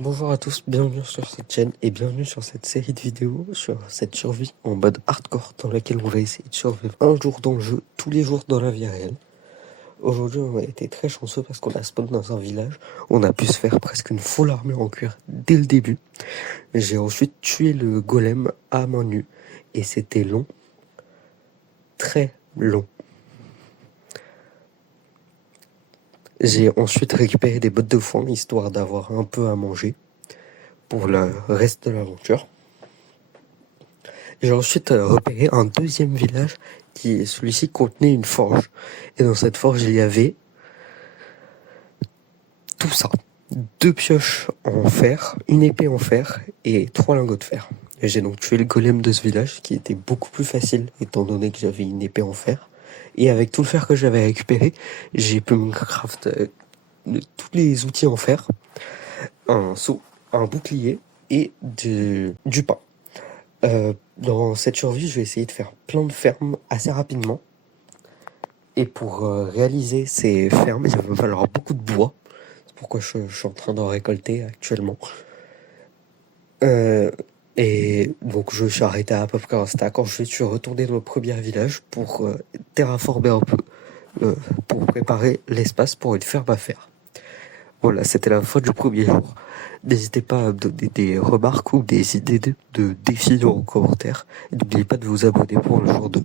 Bonjour à tous, bienvenue sur cette chaîne et bienvenue sur cette série de vidéos sur cette survie en mode hardcore dans laquelle on va essayer de survivre un jour dans le jeu, tous les jours dans la vie réelle. Aujourd'hui on a été très chanceux parce qu'on a spawn dans un village, on a pu se faire presque une full armure en cuir dès le début. J'ai ensuite tué le golem à main nue et c'était long, très long. J'ai ensuite récupéré des bottes de foin histoire d'avoir un peu à manger pour le reste de l'aventure. J'ai ensuite repéré un deuxième village qui, celui-ci, contenait une forge. Et dans cette forge, il y avait tout ça. 2 pioches en fer, une épée en fer et 3 lingots de fer. Et j'ai donc tué le golem de ce village qui était beaucoup plus facile étant donné que j'avais une épée en fer. Et avec tout le fer que j'avais récupéré, j'ai pu me craft tous les outils en fer, un seau, un bouclier et du pain. Dans cette survie, je vais essayer de faire plein de fermes assez rapidement. Et pour réaliser ces fermes, il va me falloir beaucoup de bois. C'est pourquoi je suis en train d'en récolter actuellement. Et donc je suis arrêté à peu près un stack. Quand je suis retourné dans le premier village pour terraformer un peu, pour préparer l'espace pour une ferme à faire. Voilà, c'était la fin du premier jour. N'hésitez pas à me donner des remarques ou des idées de défis en commentaire. Et n'oubliez pas de vous abonner pour le jour 2.